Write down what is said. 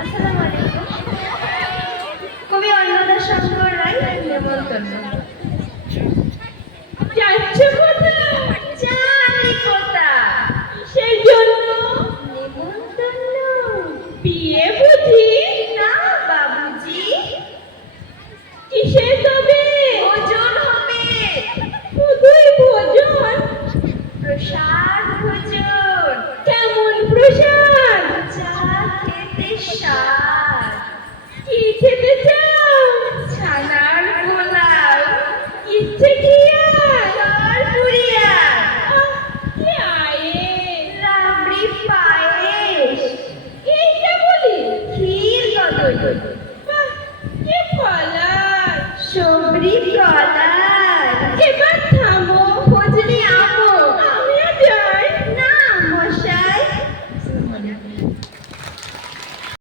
আসসালামু আলাইকুম। কবি অন্নদা শঙ্কর রায় নেমন্তন্ন। যাচ্ছ কোথায়? জানি কোথা? কিসের জন্য? নেমন্তন্ন। বিয়ে বুঝি? না বাবুজি, কিসের তবে? ভোজন হবে। শুধুই ভোজন? প্রসাদ ভোজন। কেমন প্রসাদ? যা খেতে স্বাদ। কি খেতে চাও? ছানার পোলাও, ইচ্ছে কি আর? সরপুরিয়া, আহ, কি আয়েস! রাবড়ি পায়েস, এইটা বলি? ক্ষীর কদলি, বাহ, কি ফলার! সবরি কলাই। এবার থামো। ফজলি আমো। আমিও যাই। না মশাই।